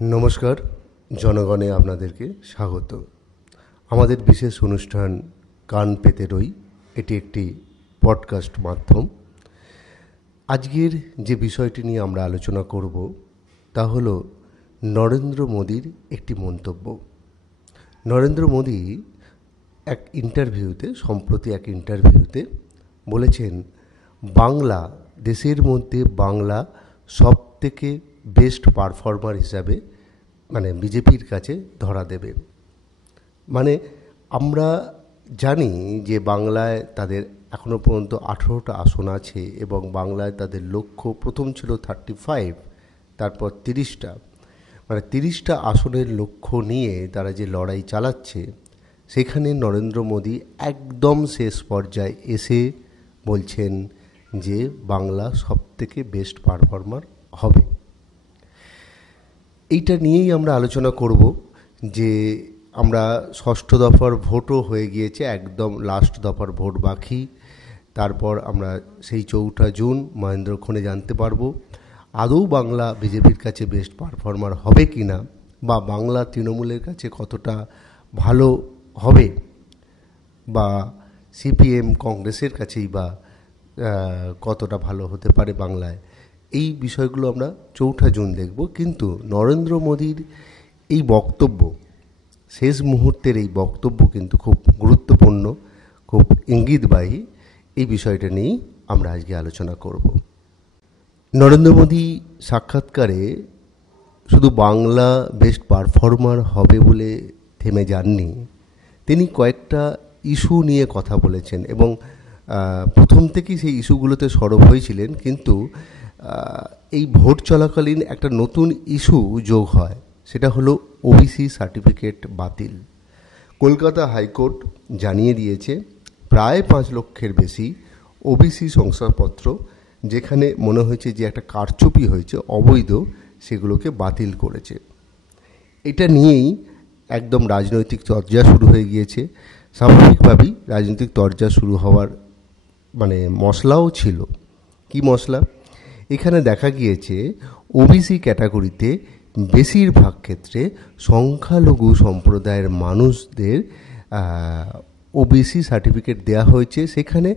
নমস্কার, জনগণে আপনাদেরকে স্বাগত। আমাদের বিশেষ অনুষ্ঠান কান পেতে রই, এটি একটি পডকাস্ট মাধ্যম। আজকের যে বিষয়টি নিয়ে আমরা আলোচনা করব তা হল নরেন্দ্র মোদীর একটি মন্তব্য। নরেন্দ্র মোদী সম্প্রতি এক ইন্টারভিউতে বলেছেন, বাংলা দেশের মধ্যে বাংলা সব থেকে বেস্ট পারফর্মার হিসাবে বিজেপির কাছে ধরা দেবে। আমরা জানি যে বাংলায় তাদের এখনও পর্যন্ত 18টা আসন আছে এবং বাংলায় তাদের লক্ষ্য প্রথম ছিল 35, তারপর 30টা 30টা আসনের লক্ষ্য নিয়ে তারা যে লড়াই চালাচ্ছে, সেখানে নরেন্দ্র মোদী একদম শেষ পর্যায়ে এসে বলছেন যে বাংলা সবথেকে বেস্ট পারফর্মার হবে। এইটা নিয়েই আমরা আলোচনা করব যে আমরা ষষ্ঠ দফার ভোটও হয়ে গিয়েছে, একদম লাস্ট দফার ভোট বাকি। তারপর আমরা সেই 4 জুন মহেন্দ্রক্ষণে জানতে পারবো আদৌ বাংলা বিজেপির কাছে বেস্ট পারফর্মার হবে কি না, বা বাংলা তৃণমূলের কাছে কতটা ভালো হবে, বা সিপিএম কংগ্রেসের কাছেই বা কতটা ভালো হতে পারে বাংলায়। এই বিষয়গুলো আমরা 4 জুন দেখব। কিন্তু নরেন্দ্র মোদীর এই বক্তব্য, শেষ মুহূর্তের এই বক্তব্য কিন্তু খুব গুরুত্বপূর্ণ, খুব ইঙ্গিতবাহী। এই বিষয়টা নিয়েই আমরা আজকে আলোচনা করব। নরেন্দ্র মোদী সাক্ষাৎকারে শুধু বাংলা বেস্ট পারফর্মার হবে বলে থেমে যাননি, তিনি কয়েকটা ইস্যু নিয়ে কথা বলেছেন এবং প্রথম থেকেই সেই ইস্যুগুলোতে সরব হয়েছিলেন। কিন্তু এই ভোট চলাকালীন একটা নতুন ইস্যু যোগ হয়, সেটা হলো ওবিসি সার্টিফিকেট বাতিল। কলকাতা হাইকোর্ট জানিয়ে দিয়েছে প্রায় 5 লক্ষের বেশি ওবিসি শংসাপত্র, যেখানে মনে হয়েছে যে একটা কারচুপি হয়েছে, অবৈধ, সেগুলোকে বাতিল করেছে। এটা নিয়েই একদম রাজনৈতিক চর্চা শুরু হয়ে গিয়েছে। স্বাভাবিকভাবেই রাজনৈতিক চর্চা শুরু হওয়ার মশলাও ছিল। কি মশলা? এখানে দেখা গিয়েছে ওবিসি ক্যাটাগরিতে বেশিরভাগ ক্ষেত্রে সংখ্যালঘু সম্প্রদায়ের মানুষদের ওবিসি সার্টিফিকেট দেওয়া হয়েছে। সেখানে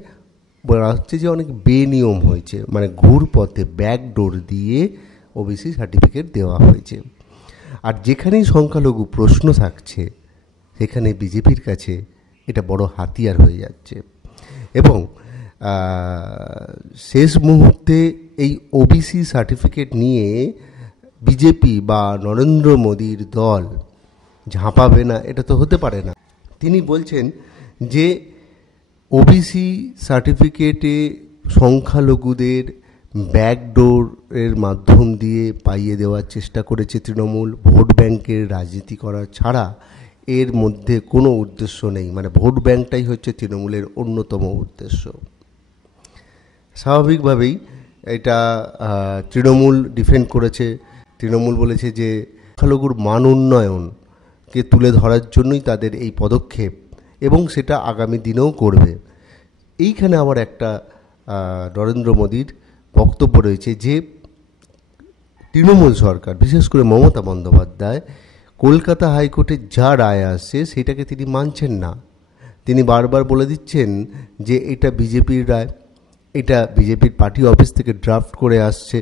বলা হচ্ছে যে অনেক বেনিয়ম হয়েছে, ঘুরপথে ব্যাকডোর দিয়ে ওবিসি সার্টিফিকেট দেওয়া হয়েছে। আর যেখানেই সংখ্যালঘু প্রশ্ন থাকছে, সেখানে বিজেপির কাছে এটা বড় হাতিয়ার হয়ে যাচ্ছে। এবং শেষ মুহূর্তে এই ওবিসি সার্টিফিকেট নিয়ে বিজেপি বা নরেন্দ্র মোদীর দল ঝাঁপাবে না, এটা তো হতে পারে না। তিনি বলছেন যে ওবিসি সার্টিফিকেটে সংখ্যালঘুদের ব্যাকডোরের মাধ্যম দিয়ে পাইয়ে দেওয়ার চেষ্টা করেছে তৃণমূল। ভোট ব্যাংকের রাজনীতি করা ছাড়া এর মধ্যে কোনো উদ্দেশ্য নেই। ভোট ব্যাংকটাই হচ্ছে তৃণমূলের অন্যতম উদ্দেশ্য। স্বাভাবিকভাবেই এটা তৃণমূল ডিফেন্ড করেছে। তৃণমূল বলেছে যে সংখ্যালঘুর মান উন্নয়নকে তুলে ধরার জন্যই তাদের এই পদক্ষেপ, এবং সেটা আগামী দিনেও করবে। এইখানে আবার একটা নরেন্দ্র মোদীর বক্তব্য রয়েছে যে তৃণমূল সরকার, বিশেষ করে মমতা বন্দ্যোপাধ্যায়, কলকাতা হাইকোর্টে যা রায় আসছে সেটাকে তিনি মানছেন না। তিনি বারবার বলে দিচ্ছেন যে এটা বিজেপির রায়, এটা বিজেপির পার্টি অফিস থেকে ড্রাফট করে আসছে।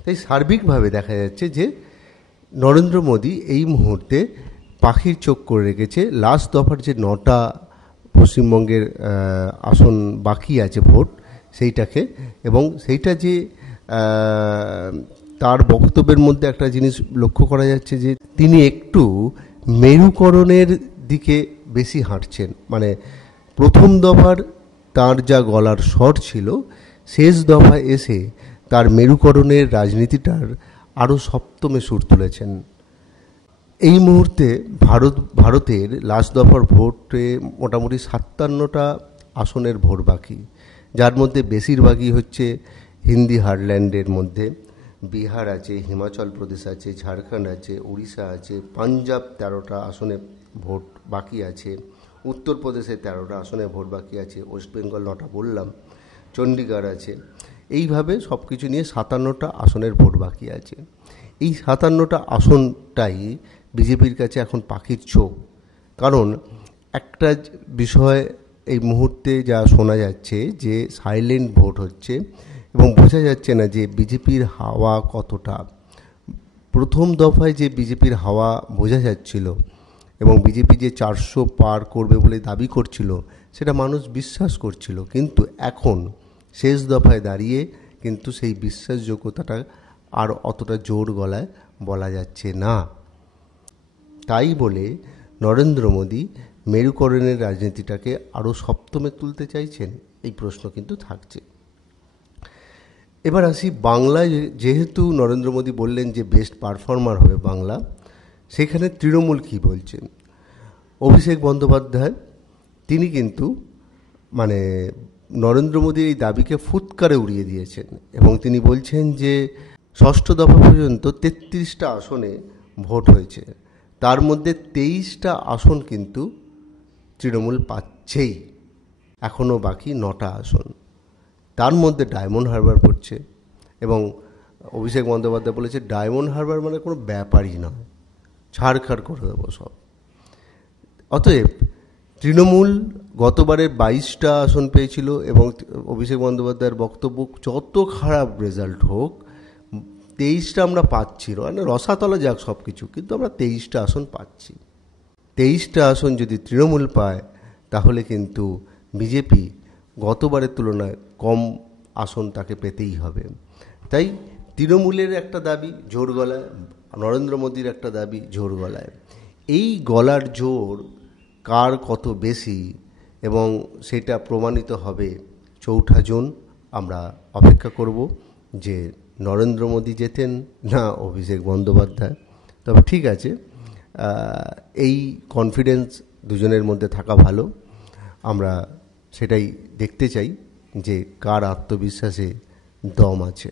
তাই সার্বিকভাবে দেখা যাচ্ছে যে নরেন্দ্র মোদী এই মুহূর্তে পাখির চোখ করে রেখেছে লাস্ট দফার যে 9টা পশ্চিমবঙ্গের আসন বাকি আছে ভোট, সেইটাকে। এবং সেইটা যে তার বক্তব্যের মধ্যে একটা জিনিস লক্ষ্য করা যাচ্ছে যে তিনি একটু মেরুকরণের দিকে বেশি হাঁটছেন। প্রথম দফার তার যা গলার স্বর ছিল, শেষ দফায় এসে তার মেরুকরণের রাজনীতিটার আরও সপ্তমে সুর তুলেছেন। এই মুহূর্তে ভারতের লাস্ট দফার ভোটে মোটামুটি 57টা আসনের ভোট বাকি, যার মধ্যে বেশিরভাগই হচ্ছে হিন্দি হার্টল্যান্ডের মধ্যে। বিহার আছে, হিমাচল প্রদেশ আছে, ঝাড়খণ্ড আছে, উড়িষ্যা আছে, পাঞ্জাব 13টা আসনে ভোট বাকি আছে, উত্তরপ্রদেশে 13টা আসনে ভোট বাকি আছে, ওয়েস্ট বেঙ্গল 9টা বললাম, চণ্ডীগড় আছে। এইভাবে সব কিছু নিয়ে 57টা আসনের ভোট বাকি আছে। এই 57টা আসনটাই বিজেপির কাছে এখন পাখির চোখ। কারণ একটা বিষয় এই মুহূর্তে যা শোনা যাচ্ছে যে সাইলেন্ট ভোট হচ্ছে এবং বোঝা যাচ্ছে না যে বিজেপির হাওয়া কতটা। প্রথম দফায় যে বিজেপির হাওয়া বোঝা যাচ্ছিল এবং বিজেপি যে 400 পার করবে বলে দাবি করছিল, সেটা মানুষ বিশ্বাস করছিল। কিন্তু এখন শেষ দফায় দাঁড়িয়ে কিন্তু সেই বিশ্বাসযোগ্যতাটা আর অতটা জোর গলায় বলা যাচ্ছে না। তাই বলে নরেন্দ্র মোদী মেরুকরণের রাজনীতিটাকে আরও সপ্তমে তুলতে চাইছেন, এই প্রশ্ন কিন্তু থাকছে। এবার আসি বাংলায়, যেহেতু নরেন্দ্র মোদী বললেন যে বেস্ট পারফর্মার হবে বাংলা, সেখানে তৃণমূল কী বলছেন। অভিষেক বন্দ্যোপাধ্যায় তিনি কিন্তু মানে নরেন্দ্র মোদীর এই দাবিকে ফুৎকারে উড়িয়ে দিয়েছেন এবং তিনি বলছেন যে ষষ্ঠ দফা পর্যন্ত 33টা আসনে ভোট হয়েছে, তার মধ্যে 23টা আসন কিন্তু তৃণমূল পাচ্ছেই, এখনও বাকি 9টা আসন, তার মধ্যে ডায়মন্ড হারবার পড়ছে। এবং অভিষেক বন্দ্যোপাধ্যায় বলেছে ডায়মন্ড হারবার মানে কোনো ব্যাপারই নয়, ছাড়খাড় করে দেবো সব। অতএব তৃণমূল গতবারের 22টা আসন পেয়েছিল এবং অভিষেক বন্দ্যোপাধ্যায়ের বক্তব্য যত খারাপ রেজাল্ট হোক 23টা আমরা পাচ্ছি, মানে রসাতলা যাক সব কিছু, কিন্তু আমরা 23টা আসন পাচ্ছি। 23টা আসন যদি তৃণমূল পায় তাহলে কিন্তু বিজেপি গতবারের তুলনায় কম আসন তাকে পেতেই হবে। তাই তৃণমূলের একটা দাবি জোর গলায়, নরেন্দ্র মোদীর একটা দাবি জোর গলায়। এই গলার জোর কার কত বেশি এবং সেটা প্রমাণিত হবে 4 জুন। আমরা অপেক্ষা করব যে নরেন্দ্র মোদী জেতেন না অভিষেক বন্দ্যোপাধ্যায়। তবে ঠিক আছে, এই কনফিডেন্স দুজনের মধ্যে থাকা ভালো। আমরা সেটাই দেখতে চাই যে কার আত্মবিশ্বাসে দম আছে।